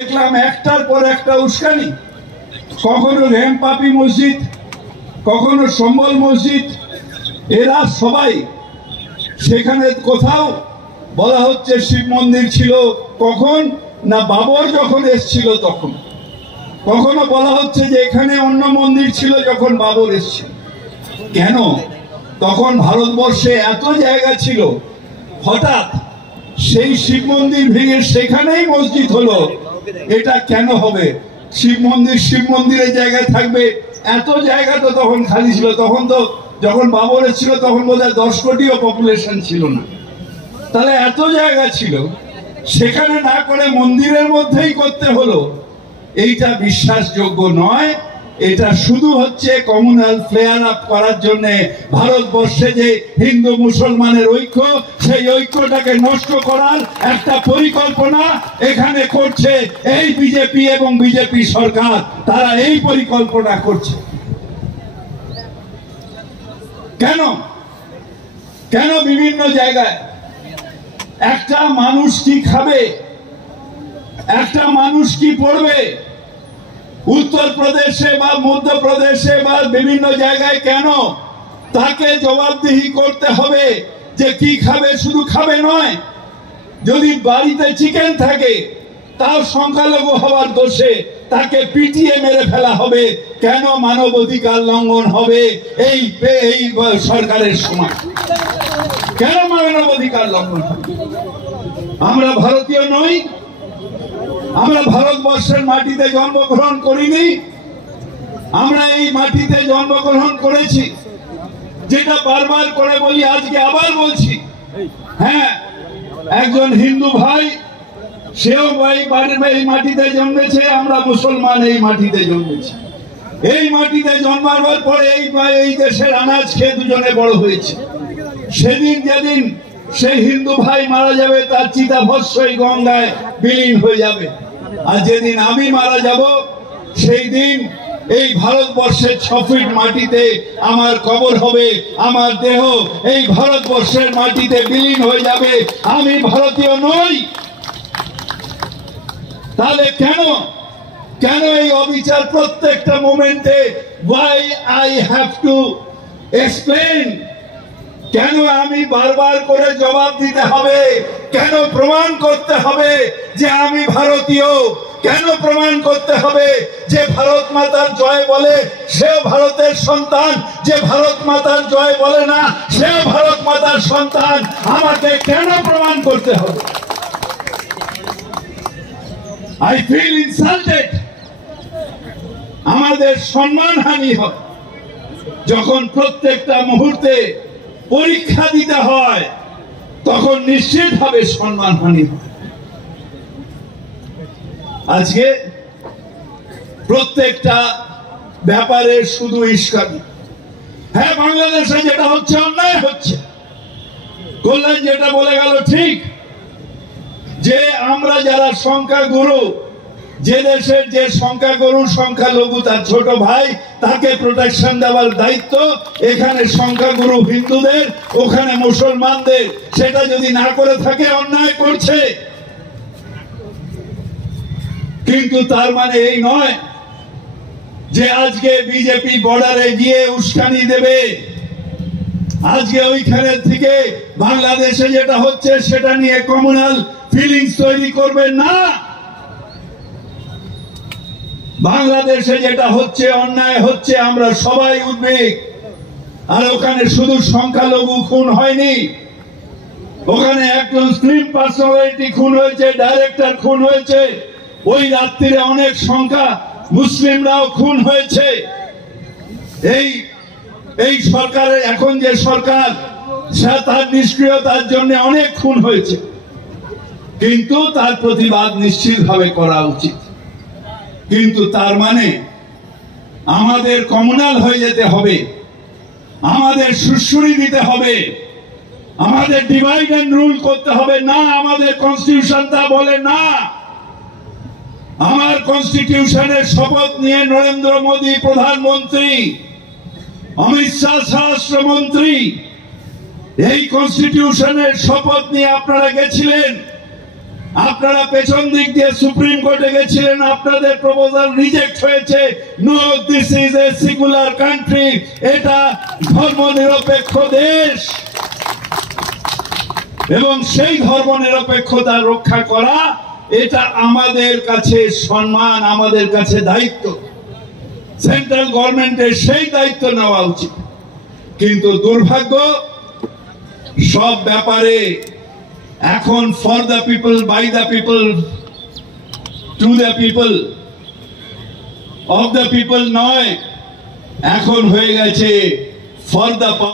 দেখলাম একটার পর একটা উস্কানি, কখনো রেমপাপি মসজিদ, কখনো সম্বল মসজিদ, এরা সবাই সেখানে কোথাও বলা হচ্ছে শিব মন্দির ছিল কখন না বাবর যখন এসছিল তখন, কখনো বলা হচ্ছে যে এখানে অন্য মন্দির ছিল যখন বাবর এসছিল। কেন তখন ভারতবর্ষে এত জায়গা ছিল, হঠাৎ সেই শিব মন্দির ভেঙে সেখানেই মসজিদ হলো, এটা কেন হবে? শিব মন্দিরের জায়গায় থাকবে, এত জায়গা তো তখন খালি ছিল। তখন তো যখন বাবর ছিল তখন বোধহয় 10 কোটিও পপুলেশন ছিল না, তাহলে এত জায়গা ছিল, সেখানে না করে মন্দিরের মধ্যেই করতে হলো। এইটা বিশ্বাসযোগ্য নয়। এটা শুধু হচ্ছে কমিউনাল ফ্লেয়ার আপ করার জন্য ভারতবর্ষে যে হিন্দু মুসলমানের ঐক্য, সেই ঐক্যটাকে নষ্ট করার একটা পরিকল্পনা এখানে করছে এই বিজেপি এবং বিজেপি সরকার। তারা এই পরিকল্পনা করছে। কেন কেন বিভিন্ন জায়গায় একটা মানুষ কি খাবে, একটা মানুষ কি পড়বে, উত্তরপ্রদেশে বা মধ্যপ্রদেশে বা বিভিন্ন জায়গায় কেন তাকে জবাবদিহি করতে হবে যে কি খাবে? শুধু খাবে নয়, যদি বাড়িতে চিকেন থাকে তার সংখ্যালঘু হওয়ার দোষে তাকে পিটিয়ে মেরে ফেলা হবে। কেন মানবাধিকার লঙ্ঘন হবে এই সরকারের সময়? কেন মানবাধিকার লঙ্ঘন হবে? আমরা ভারতীয় নই? আমরা ভারতবর্ষের মাটিতে জন্মগ্রহণ করিনি? আমরা এই মাটিতে জন্মগ্রহণ করেছি, যেটা বারবার করে বলি, আজকে আবার বলছি। হ্যাঁ, একজন হিন্দু ভাই, সেও এই মাটিতে জন্মেছে, আমরা মুসলমান এই মাটিতে জন্মেছি। এই মাটিতে জন্মাবার পরে এই দেশের আনাজ খেয়ে দুজনে বড় হয়েছে। সেদিন যেদিন সেই হিন্দু ভাই মারা যাবে, তার চিতাভস্ম এই গঙ্গায় বিলীন হয়ে যাবে। আর যেদিন আমি মারা যাব, সেই দিন এই ভারতবর্ষের 6 ফিট মাটিতে আমার কবর হবে, আমার দেহ এই ভারতবর্ষের মাটিতে বিলীন হয়ে যাবে। আমি ভারতীয় নই। তাহলে কেন এই অবিচার প্রত্যেকটা মোমেন্টে? why I have to explain? কেন আমি বারবার করে জবাব দিতে হবে? কেন প্রমাণ করতে হবে যে আমি ভারতীয়? কেন প্রমাণ করতে হবে যে ভারত মাতার জয় বলে সেও ভারতের সন্তান, যে ভারত মাতার জয় বলে না সেও ভারত মাতার সন্তান? আমাকে কেন প্রমাণ করতে হবে? I feel insulted. আমাদের সম্মানহানি হয় যখন প্রত্যেকটা মুহূর্তে পরীক্ষা দিতে হয়, তখন নিশ্চিতভাবে সম্মানহানি হয়। আজকে প্রত্যেকটা ব্যাপারে শুধু ইস্কানি। হ্যাঁ, বাংলাদেশে যেটা হচ্ছে অন্যায় হচ্ছে। কল্যাণ যেটা বলে গেল ঠিক, যে আমরা যারা সংখ্যাগুরু, যে দেশের যে সংখ্যাগুরু সংখ্যালঘু তার ছোট ভাই, তাকে প্রোটেকশন দেওয়ার দায়িত্ব এখানে সংখ্যাগুরু হিন্দুদের, ওখানে মুসলমানদের। সেটা যদি না করে থাকে অন্যায় করছে। কিন্তু তার মানে এই নয় যে আজকে বিজেপি বর্ডারে গিয়ে উস্কানি দেবে, আজকে ওইখানে থেকে বাংলাদেশে যেটা হচ্ছে সেটা নিয়ে কমিউনাল ফিলিংস তৈরি করবে না। বাংলাদেশে যেটা হচ্ছে অন্যায় হচ্ছে, আমরা সবাই উদ্বেগ। আর ওখানে শুধু সংখ্যালঘু খুন হয়নি, ওখানে একজন ফিল্ম পার্সোনালিটি খুন হয়েছে, ডাইরেক্টর খুন হয়েছে, ওই রাত্রিরে অনেক সংখ্যা মুসলিমরাও খুন হয়েছে। এই সরকারের এখন যে সরকার, তার নিষ্ক্রিয়তার জন্য অনেক খুন হয়েছে, কিন্তু তার প্রতিবাদ নিশ্চিতভাবে করা উচিত। কিন্তু তার মানে আমাদের কমিউনাল হয়ে যেতে হবে, আমাদের সুশ্রুতি দিতে হবে, আমাদের ডিভাইড এন্ড রুল করতে হবে না। আমাদের কনস্টিটিউশন তা বলে না। আমার কনস্টিটিউশনের শপথ নিয়ে নরেন্দ্র মোদী প্রধানমন্ত্রী, অমিত শাহ স্বরাষ্ট্রমন্ত্রী, এই কনস্টিটিউশনের শপথ নিয়ে আপনারা গেছিলেন। আপনারা পেছন দিক দিয়ে সুপ্রিম কোর্টে গেছিলেন, আপনাদের প্রপোজাল রিজেক্ট হয়েছে। No, this is a secular country, এটা ধর্মনিরপেক্ষ দেশ, এবং সেই ধর্মনিরপেক্ষতা রক্ষা করা এটা আমাদের কাছে সম্মান, আমাদের কাছে দায়িত্ব। সেন্ট্রাল গভর্নমেন্টের সেই দায়িত্ব নেওয়া উচিত। কিন্তু দুর্ভাগ্য, সব ব্যাপারে এখন for the people, by the people, to the people, of the people নয়, এখন হয়ে গেছে ফর দ্য